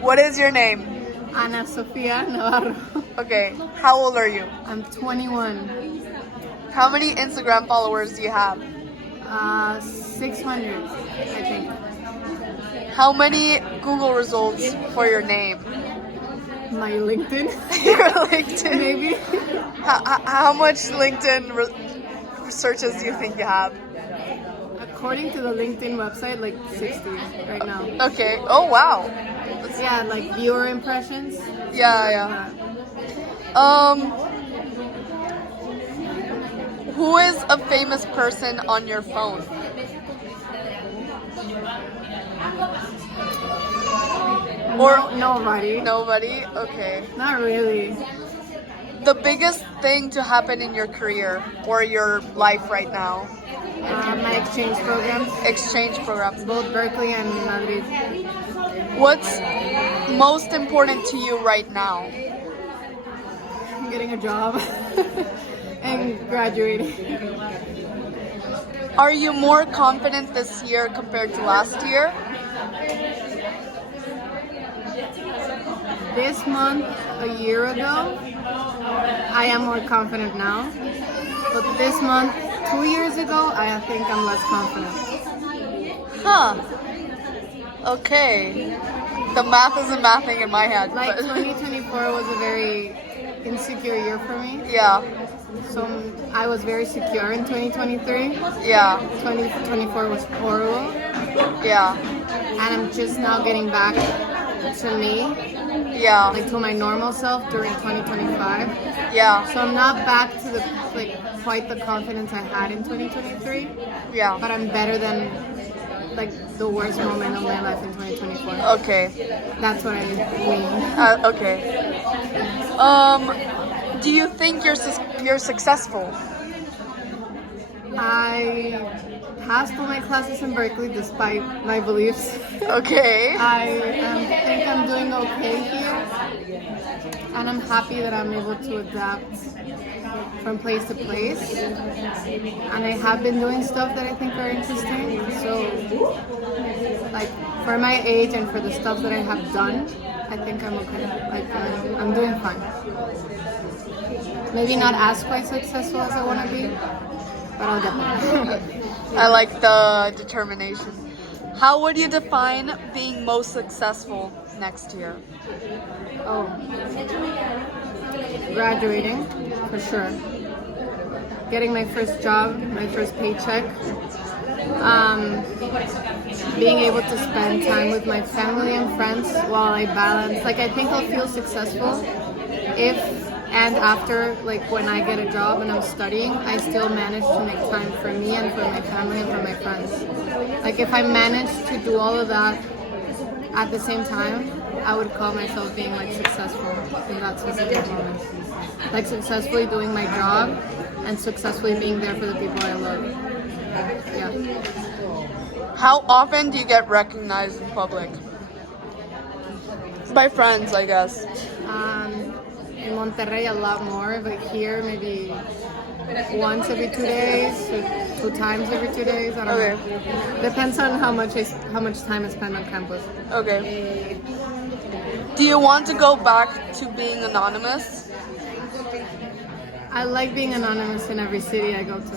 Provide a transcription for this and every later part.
What is your name? Ana Sofia Navarro. Okay, how old are you? I'm 21. How many Instagram followers do you have? 600, I think. How many Google results for your name? My LinkedIn, Your LinkedIn. maybe. How much LinkedIn searches do you think you have? According to the LinkedIn website, like 60 right now. Okay. Oh wow. Yeah, like viewer impressions. Yeah. Who is a famous person on your phone? Or Nobody. nobody? Okay. Not really. The biggest thing to happen in your career or your life right now? My exchange programs, Exchange programs. both Berkeley and Madrid. What's most important to you right now? Getting a job and graduating. Are you more confident this year compared to last year? This month, a year ago, I am more confident now. But this month, 2 years ago, I think I'm less confident. Huh. Okay. The math isn't mathing in my head. Like But 2024 was a very insecure year for me. yeah. So I was very secure in 2023. Yeah. 2024 was horrible. Yeah. And I'm just now getting back to me, Yeah. like to my normal self during 2025. Yeah. So I'm not back to the quite the confidence I had in 2023, Yeah. but I'm better than like the worst moment of my life in 2024. Okay. That's what I mean. Okay. Do you think you're successful? I passed all my classes in Berkeley despite my beliefs. Okay. I think I'm doing okay here, and I'm happy that I'm able to adapt from place to place. And I have been doing stuff that I think are interesting. So, like for my age and for the stuff that I have done, I think I'm okay. Like I'm doing fine. Maybe not as quite successful as I want to be, but I'll get there. I like the determination. How would you define being most successful next year? Oh, graduating for sure. Getting my first job, my first paycheck. Being able to spend time with my family and friends while I balance. Like I think I'll feel successful if and after, like when I get a job and I'm studying, I still manage to make time for me and for my family and for my friends. Like if I manage to do all of that at the same time, I would call myself being like successful in that specific moment. Like successfully doing my job and successfully being there for the people I love. Yeah. How often do you get recognized in public? By friends, I guess. In Monterrey a lot more, but here maybe once every 2 days or 2 times every 2 days. I don't know. Depends on how much time I spend on campus. Okay. Do you want to go back to being anonymous? I like being anonymous in every city I go to.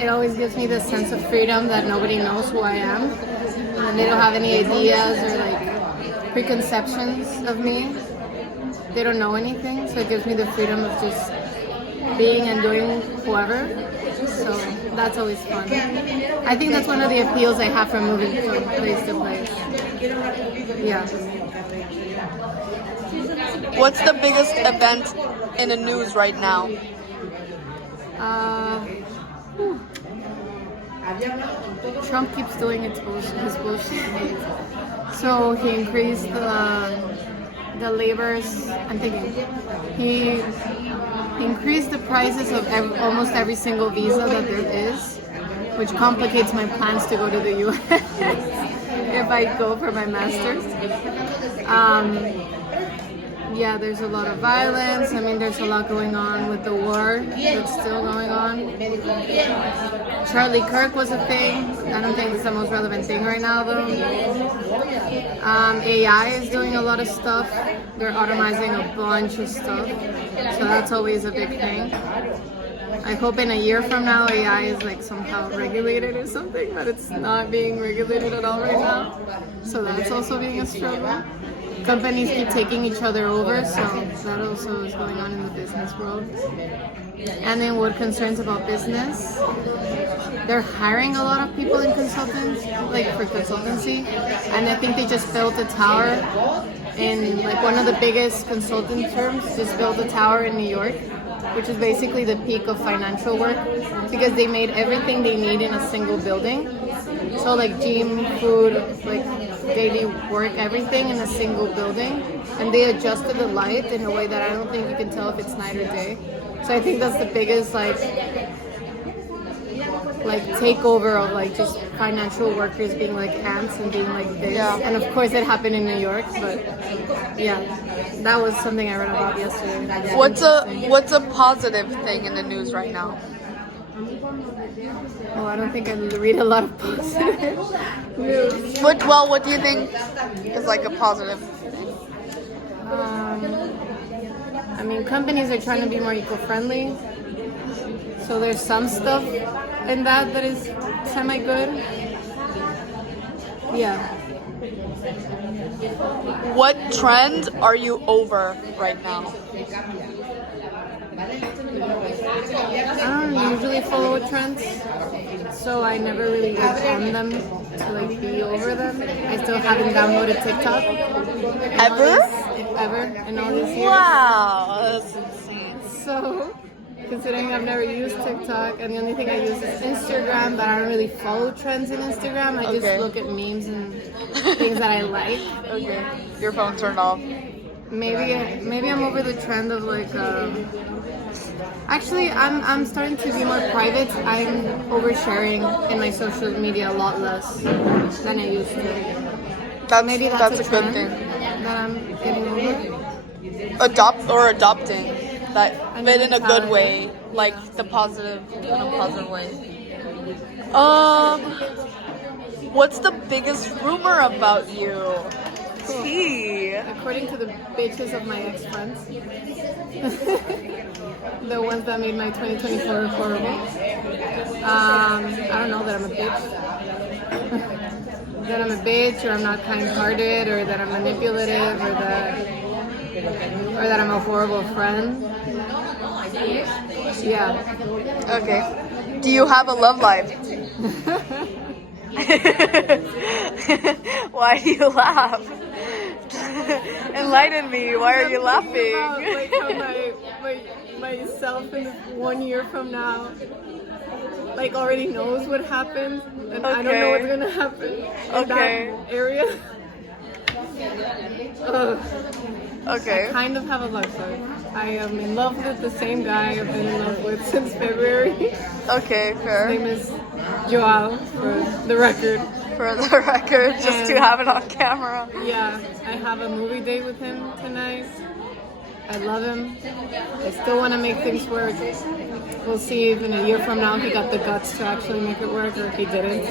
It always gives me this sense of freedom that nobody knows who I am, and they don't have any ideas or like preconceptions of me. They don't know anything, so it gives me the freedom of just being and doing whoever. So that's always fun. I think that's one of the appeals I have from moving from place to place. Yeah. What's the biggest event in the news right now? Trump keeps doing his bullshit. So he increased the labor's, I'm thinking, he increased the prices of almost every single visa that there is, which complicates my plans to go to the US if I go for my master's. Yeah, there's a lot of violence. I mean, there's a lot going on with the war that's still going on. Charlie Kirk was a thing. I don't think it's the most relevant thing right now, though. AI is doing a lot of stuff. They're automizing a bunch of stuff. So that's always a big thing. I hope in a year from now AI is like somehow regulated or something, but it's not being regulated at all right now. So that's also being a struggle. Companies keep taking each other over, so that also is going on in the business world. And then what concerns about business? They're hiring a lot of people in consultants, like for consultancy, and I think they just built a tower in like one of the biggest consulting firms just built a tower in New York, which is basically the peak of financial work because they made everything they need in a single building. So like gym, food, like daily work, everything in a single building, and they adjusted the light in a way that I don't think you can tell if it's night or day. So I think that's the biggest like takeover of like just financial workers being like ants and being like this. Yeah. And of course it happened in New York, but yeah, that was something I read about yesterday. What's a positive thing in the news right now? Oh, I don't think I read a lot of positive news. What do you think is like a positive thing? I mean, companies are trying to be more eco-friendly, so there's some stuff in that is semi-good. Yeah. What trend are you over right now? I don't usually follow trends, so I never really get on them to like be over them. I still haven't downloaded TikTok. Ever in all these years. Wow, that's insane. So, considering I've never used TikTok, and the only thing I use is Instagram, but I don't really follow trends in Instagram. I just look at memes and things that I like. Okay. Your phone turned off. Maybe I'm over the trend of like. Actually, I'm starting to be more private. I'm oversharing in my social media a lot less than I used to. Maybe that's a good thing that I'm getting over. Adopting that, but in a good way, like the positive in a positive way. What's the biggest rumor about you? Tea. According to the bitches of my ex-friends, the ones that made my 2024 horrible. I don't know that I'm a bitch. That I'm a bitch, or I'm not kind-hearted, or that I'm manipulative, or that I'm a horrible friend. Yeah. Okay. Do you have a love life? Why do you laugh? Enlighten me. Why are you laughing? Like how myself in 1 year from now, like already knows what happened, and I don't know what's gonna happen in that area. Okay. I kind of have a love life. I am in love with the same guy I've been in love with since February. Okay, fair. His name is Joao, for the record. For the record, just to have it on camera. Yeah, I have a movie date with him tonight. I love him. I still want to make things work. We'll see if in a year from now he got the guts to actually make it work, or if he didn't.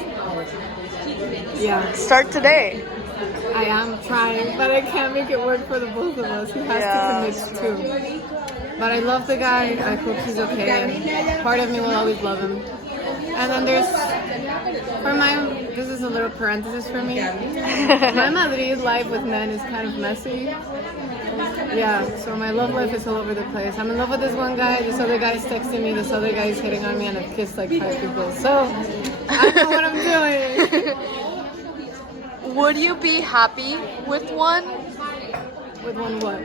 Yeah. Start today. I am trying, but I can't make it work for the both of us. He has to commit too. But I love the guy. I hope he's okay, and part of me will always love him. And then this is a little parenthesis for me. My Madrid life with men is kind of messy. Yeah, so my love life is all over the place. I'm in love with this one guy, this other guy's texting me, this other guy's hitting on me, and I've kissed like 5 people. So, I don't know what I'm doing. Would you be happy with one? With one what?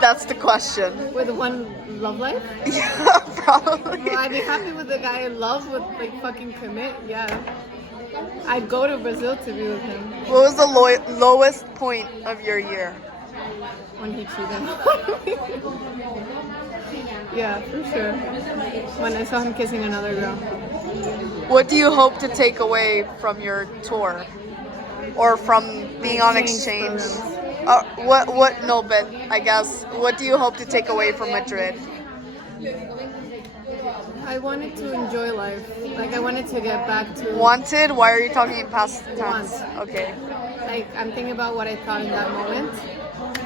That's the question. With one love life? Yeah, probably. Well, I'd be happy with the guy I love with like fucking commit, yeah. I'd go to Brazil to be with him. What was the lowest point of your year? When he cheated. Yeah, for sure. When I saw him kissing another girl. What do you hope to take away from your tour? Or from being on exchange? No, but I guess, what do you hope to take away from Madrid? I I wanted to enjoy life. Like I wanted to get back to Wanted? Why are you talking in past tense? Want. Okay. like I'm thinking about what I thought in that moment.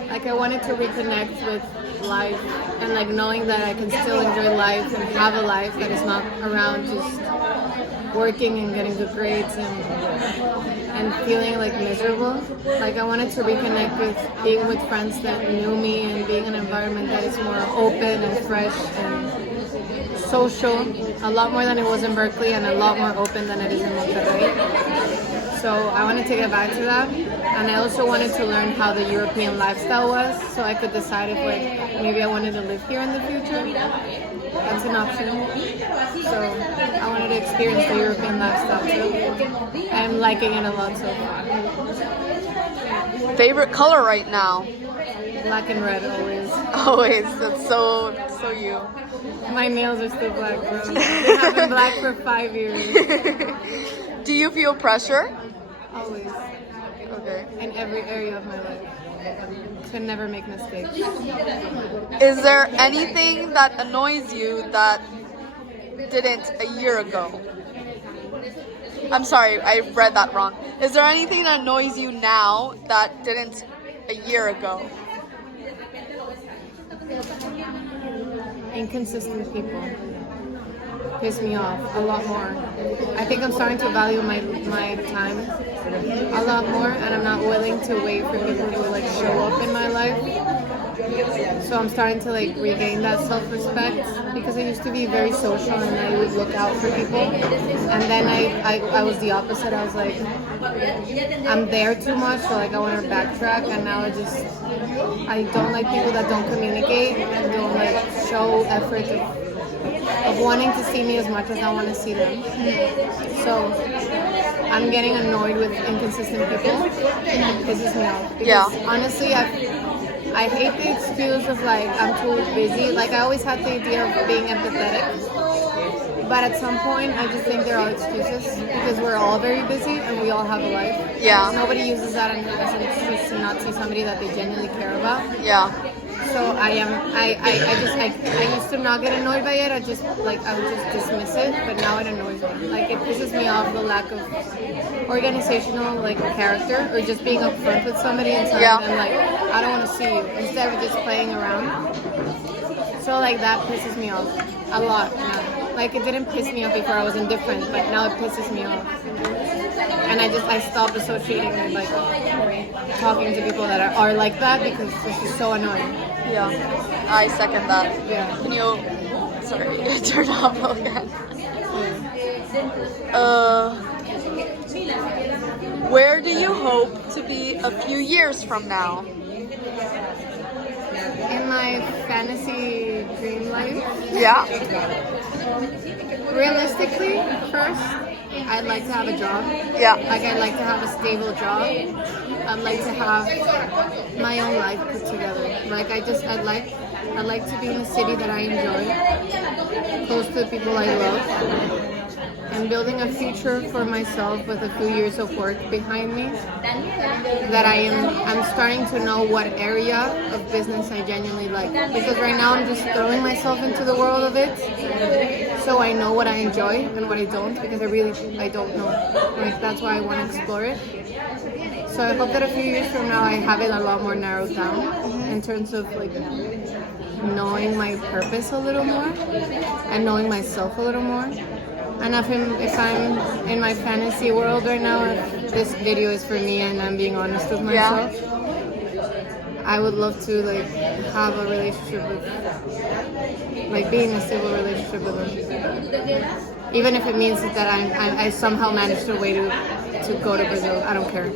Like I wanted to reconnect with life and like knowing that I can still enjoy life and have a life that is not around just working and getting good grades and feeling like miserable. Like I wanted to reconnect with being with friends that knew me and being in an environment that is more open and fresh and social, a lot more than it was in Berkeley and a lot more open than it is in Monterrey. So I wanted to get back to that, and I also wanted to learn how the European lifestyle was, so I could decide if like maybe I wanted to live here in the future. That's an option. So I wanted to experience the European lifestyle too. I'm liking it a lot so far. Favorite color right now? Black and red always. Always. That's so you. My nails are still black, bro. They have been black for 5 years. Do you feel pressure? Always. Okay. In every area of my life. To never make mistakes. Is there anything that annoys you that didn't a year ago? I'm sorry, I read that wrong. Is there anything that annoys you now that didn't a year ago? Inconsistent people piss me off a lot more. I think I'm starting to value my time a lot more, and I'm not willing to wait for people to like show up in my life. So I'm starting to like regain that self-respect, because I used to be very social and I would look out for people, and then I was the opposite. I was like, I'm there too much, so like I want to backtrack, and now I don't like people that don't communicate and don't like show effort of wanting to see me as much as I want to see them. So I'm getting annoyed with inconsistent people. It pisses me off. Because honestly, I hate the excuse of like, I'm too busy. Like I always had the idea of being empathetic. But at some point, I just think they're all excuses, because we're all very busy and we all have a life. Yeah. Nobody uses that as an excuse to not see somebody that they genuinely care about. Yeah. So I used to not get annoyed by it. I would just dismiss it, but now it annoys me. Like it pisses me off the lack of organizational like character, or just being upfront with somebody and telling them like, I don't want to see you, instead of just playing around. So like that pisses me off a lot now. Like it didn't piss me off before, I was indifferent, but now it pisses me off. And I stopped associating with like talking to people that are like that, because it's just so annoying. Yeah, I second that. Yeah. Can you, sorry, turn off again. Where do you hope to be a few years from now? In my fantasy dream life, Yeah. realistically, first, I'd like to have a job. Yeah. Like I'd like to have a stable job. I'd like to have my own life put together. Like I'd like to be in a city that I enjoy, close to the people I love, and building a future for myself with a few years of work behind me. That I'm starting to know what area of business I genuinely like, because right now I'm just throwing myself into the world of it, so I know what I enjoy and what I don't, because I don't know. Like that's why I want to explore it. So I hope that a few years from now I have it a lot more narrowed down in terms of like knowing my purpose a little more and knowing myself a little more. And if I'm in my fantasy world right now, if this video is for me and I'm being honest with myself, I would love to like have a relationship with, like be in a stable relationship with him. Even if it means that I somehow managed a way to go to Brazil, I don't care.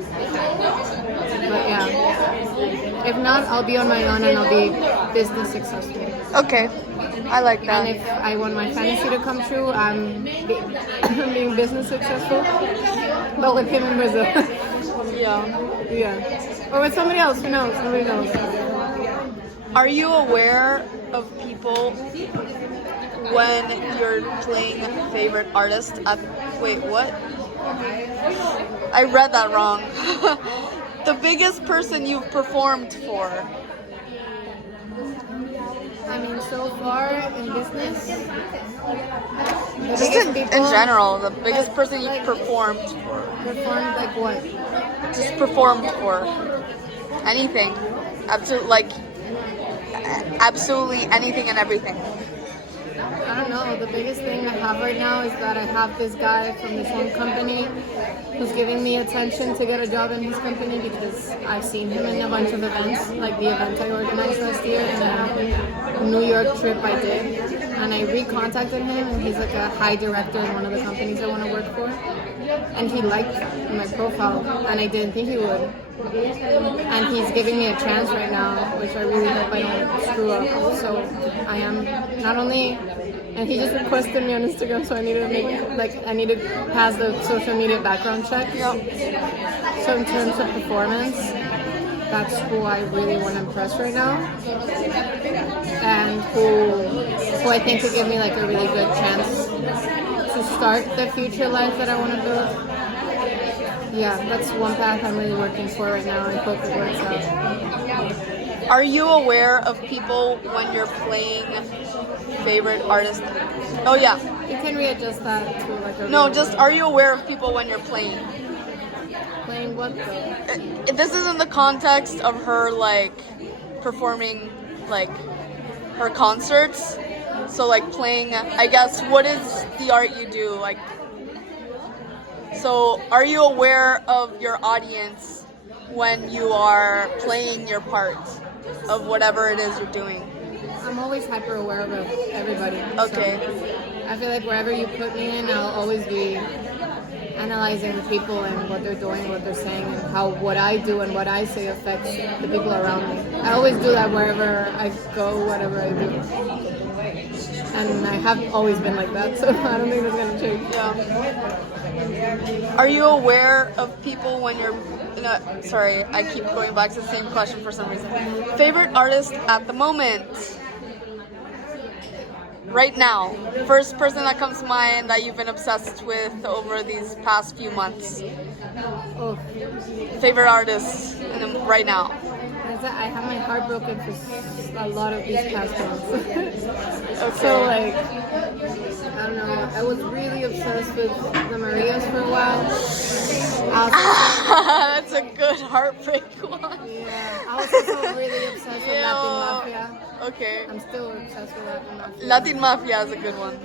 But yeah, if not, I'll be on my own and I'll be business successful. Okay, I like that. And if I want my fantasy to come true, I'm being business successful, but with him in Brazil. Yeah. Or with somebody else, who knows? Nobody knows. Are you aware of people when you're playing favorite artist at, wait, what? I read that wrong. The biggest person you've performed for. I mean, so far in business, the Just biggest in people general, the biggest like- person you like- performed for. performed like what? Just performed for. Anything. Absolutely anything and everything. I don't know. The biggest thing I have right now is that I have this guy from this one company who's giving me attention to get a job in his company because I've seen him in a bunch of events, like the event I organized last year and a New York trip I did. And I recontacted him, and he's like a high director in one of the companies I want to work for. And he liked my profile, and I didn't think he would. And he's giving me a chance right now, which I really hope I don't screw up. So I am not only, and he just requested me on Instagram, so I need to I need to pass the social media background check. So in terms of performance, that's who I really want to impress right now, and who I think could give me like a really good chance to start the future life that I want to build. Yeah, that's one path I'm really working for right now, and hope it works out. Are you aware of people when you're playing favorite artist? Oh yeah. You can readjust that to like a No, real- just are you aware of people when you're playing? playing what though? This is in the context of her like performing like her concerts. So like playing, I guess, what is the art you do? Like, so are you aware of your audience when you are playing your part of whatever it is you're doing? I'm always hyper aware of everybody. Okay. So I feel like wherever you put me in, I'll always be analyzing the people and what they're doing, what they're saying, and how what I do and what I say affects the people around me. I always do that wherever I go, whatever I do. And I have always been like that, so I don't think that's gonna change. Yeah. Are you aware of people when you're, sorry, I keep going back to the same question for some reason. Favorite artist at the moment? Right now. First person that comes to mind that you've been obsessed with over these past few months. Oh, Favorite artist right now. I have my heart broken for a lot of these past months. Okay. So like, I don't know, I was really obsessed with the Marias for a while. That's a good heartbreak one. Yeah, I was also really obsessed with Latin Mafia. Okay. I'm still obsessed with Latin Mafia. Latin Mafia is a good one.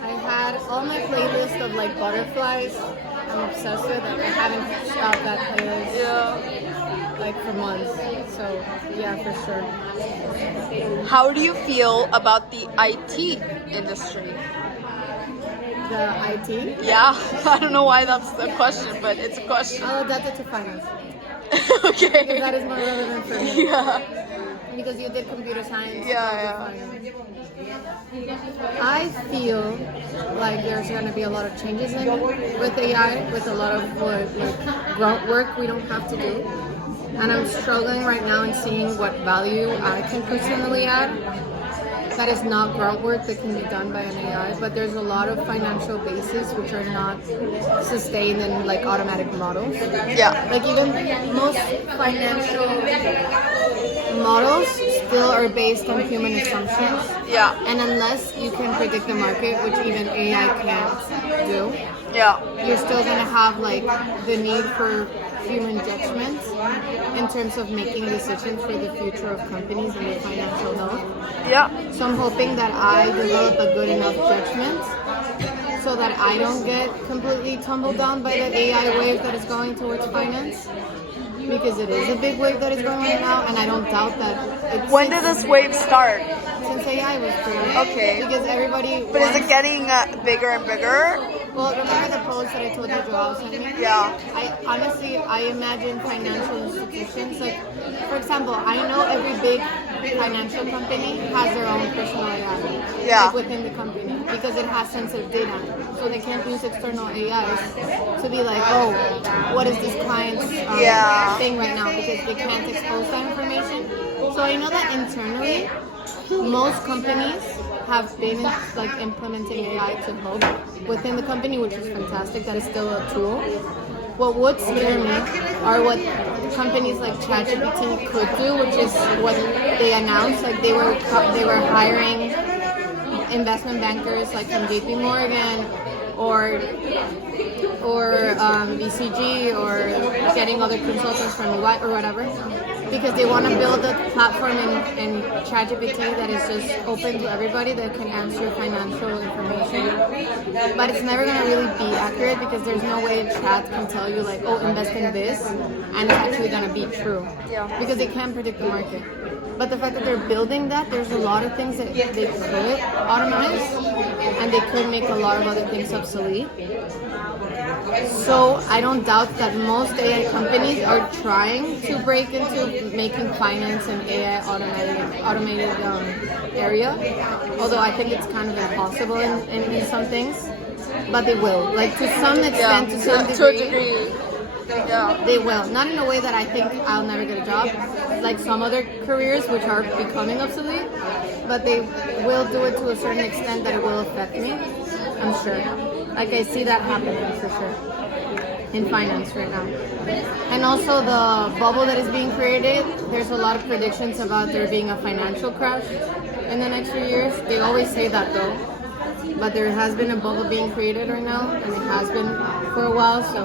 I had all my playlist of like butterflies. I'm obsessed with it. I haven't stopped that playlist Yeah. like for months. So yeah, for sure. How do you feel about the IT industry? The IT. Yeah, I don't know why that's a question, but it's a question. I'll adapt it to finance. Because Okay. that is more relevant for me. Yeah. Because you did computer science. Yeah, I feel like there's going to be a lot of changes in with AI, with a lot of grunt work we don't have to do. And I'm struggling right now in seeing what value I can personally add. That is not grunt work that can be done by an AI, but there's a lot of financial bases which are not sustained in like automatic models. Yeah. Like even most financial models still are based on human assumptions. Yeah. And unless you can predict the market, which even AI can't do, Yeah. you're still gonna have like the need for human judgment in terms of making decisions for the future of companies and their financial health. Yeah. So I'm hoping that I develop a good enough judgment so that I don't get completely tumbled down by the AI wave that is going towards finance. Because it is a big wave that is going right now, and I don't doubt that. When did this wave start? Since AI was created. Okay. Because everybody. But is it getting bigger and bigger? Well, remember the post that I told you Joao sent me? Yeah. I imagine financial institutions. Like, for example, I know every big financial company has their own personal AI. Yeah. Like within the company, because it has sensitive data. So they can't use external AIs to be like, oh, what is this client's thing right now? Because they can't expose that information. So I know that internally, most companies have been like implementing AI to help within the company, which is fantastic. That is still a tool. What would scare me are what companies like ChatGPT could do, which is what they announced. Like they were hiring investment bankers like from JP Morgan or BCG or getting other consultants from EY or whatever, because they want to build a platform in ChatGPT that is just open to everybody that can answer financial information. But it's never going to really be accurate because there's no way chat can tell you like, oh, invest in this, and it's actually going to be true. Yeah. Because they can't predict the market. But the fact that they're building that, there's a lot of things that they could automate, and they could make a lot of other things obsolete. So I don't doubt that most AI companies are trying to break into making finance and AI automated area. Although I think it's kind of impossible in some things, but they will. Like to some extent, to some to a degree. degree. Yeah. They will. Not in a way that I think I'll never get a job, like some other careers which are becoming obsolete, but they will do it to a certain extent that it will affect me, I'm sure. Like I see that happening for sure in finance right now. And also the bubble that is being created, there's a lot of predictions about there being a financial crash in the next few years. They always say that though. But there has been a bubble being created right now, and it has been for a while, so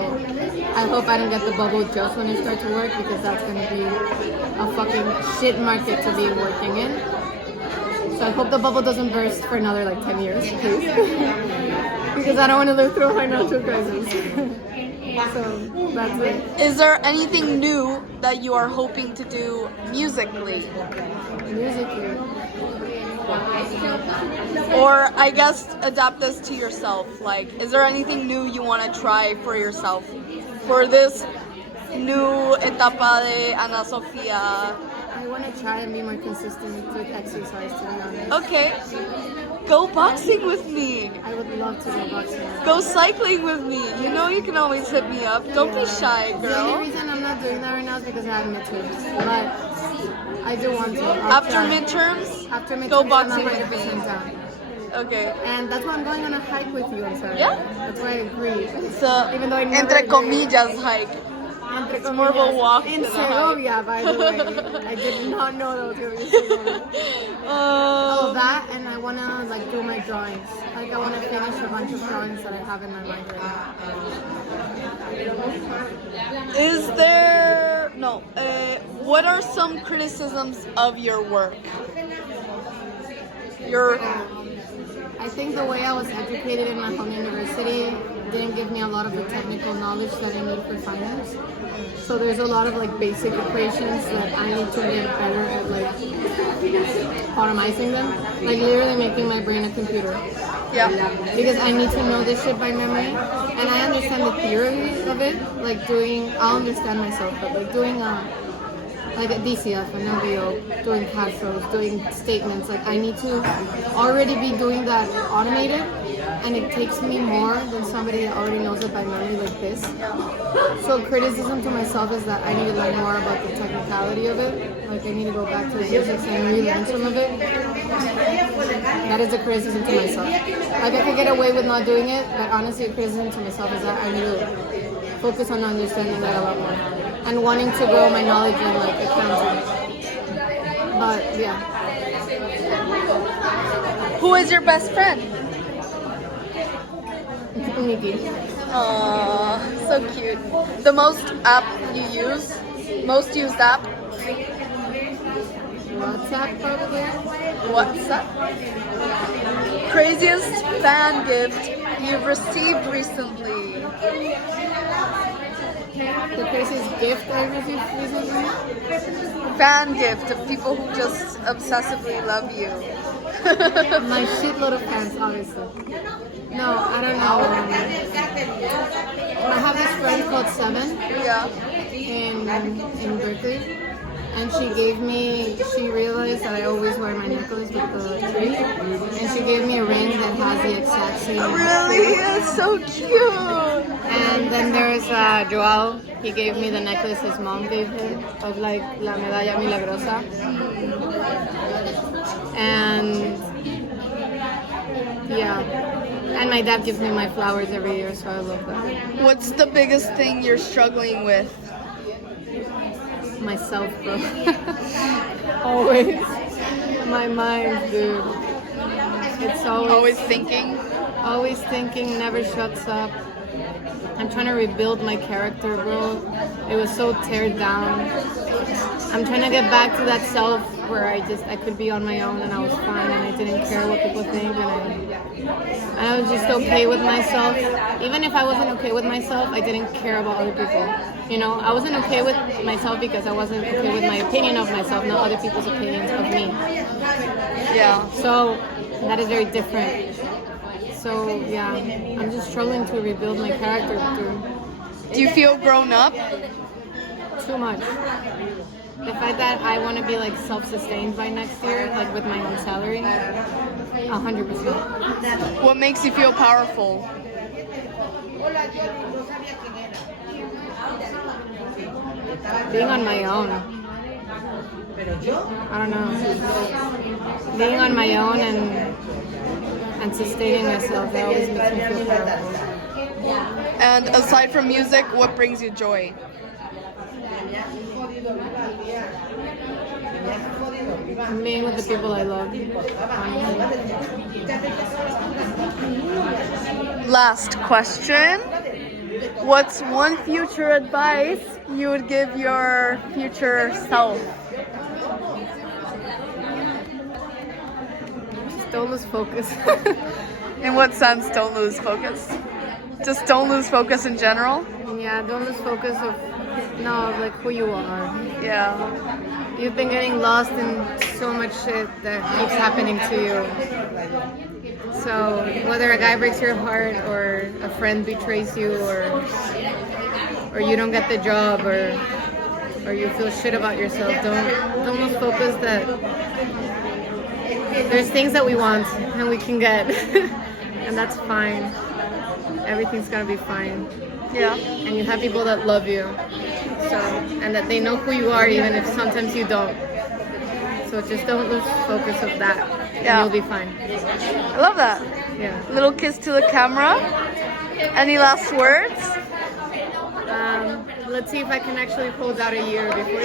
I hope I don't get the bubble just when I start to work, because that's going to be a fucking shit market to be working in. So I hope the bubble doesn't burst for another like 10 years, please. Because I don't want to live through a financial crisis. So that's it. Is there anything new that you are hoping to do musically? Musically. Or I guess adapt this to yourself. Like, is there anything new you want to try for yourself? For this new etapa de Ana Sofia? I want to try and be more consistent with exercise, to be honest. Okay. Go boxing with me. I would love to go boxing. Go cycling with me. You know you can always hit me up. Don't be shy, The girl. only reason I'm not doing that right now is because I have midterms. But I do want to. After midterms, After midterms, go boxing I'm with me. 100% down. Okay. And that's why I'm going on a hike with you on Saturday. Yeah? That's why I agreed. So, Even though I never entre agree. comillas hike. Entre It's more of a comillas, walk in than a hike. Segovia, by the way. I did not know that was going to be in Segovia. Oh, that, and I want to like do my drawings. Like I want to finish a bunch of drawings that I have in my mind right now. Is there no? What are some criticisms of your work? Your I think the way I was educated in my home university didn't give me a lot of the technical knowledge that I need for finance. So there's a lot of like basic equations that I need to get better at like automizing them. Like literally making my brain a computer. yeah. Because I need to know this shit by memory. And I understand the theory of it. Like I'll understand myself, but like doing like a DCF, an LBO, doing cash flows, doing statements. Like I need to already be doing that automated, and it takes me more than somebody that already knows it by memory like this. So criticism to myself is that I need to learn more about the technicality of it. Like I need to go back to the basics and relearn some of it. That is a criticism to myself. Like I could get away with not doing it, but honestly, a criticism to myself is that I need to focus on understanding that a lot more. And wanting to grow my knowledge in like accounting. But yeah. Who is your best friend? Nikki. Aww, so cute. The most app you use? Most used app? WhatsApp probably. WhatsApp? Craziest fan gift you've received recently? The craziest gift I received recently. Fan gift of people who just obsessively love you. My shitload of fans, obviously. No, I don't know. I have this friend called Seven Yeah. in Berkeley, and she realized that I always wear my necklace with the tree, and she gave me a ring that has the exact same. Really? It's so cute. And then there's Joao. He gave me the necklace his mom gave him of like La Medalla Milagrosa. And yeah. And my dad gives me my flowers every year, so I love that. What's the biggest thing you're struggling with? myself, bro. Always. My mind, dude. It's Always thinking. always thinking, never shuts up. I'm trying to rebuild my character, bro. It was so teared down. I'm trying to get back to that self where I could be on my own and I was fine and I didn't care what people think and I was just okay with myself. Even if I wasn't okay with myself, I didn't care about other people. You know, I wasn't okay with myself because I wasn't okay with my opinion of myself, not other people's opinions of me. Yeah. So that is very different. So yeah, I'm just struggling to rebuild my character through Do you feel grown up? too much. The fact that I want to be like self-sustained by next year, like with my own salary, 100%. What makes you feel powerful? Being on my own. I don't know. Being on my own and sustaining myself, that always makes me feel powerful. And aside from music, what brings you joy? Being with the people I love. Last question. What's one future advice you would give your future self? Just don't lose focus. In what sense don't lose focus? Just don't lose focus in general? Yeah, don't lose focus of like who you are. Yeah. You've been getting lost in so much shit that keeps happening to you. So whether a guy breaks your heart or a friend betrays you or you don't get the job or you feel shit about yourself, don't lose focus that there's things that we want and we can get and that's fine. Everything's gonna be fine. Yeah. And you have people that love you. So, and that they know who you are even if sometimes you don't. So just don't lose focus of that. Yeah. And you'll be fine. I love that. Yeah. Little kiss to the camera. Any last words? Let's see if I can actually hold out a year before.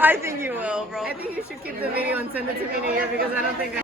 I think you will, bro. I think you should keep the video and send it to me in a year because I don't think I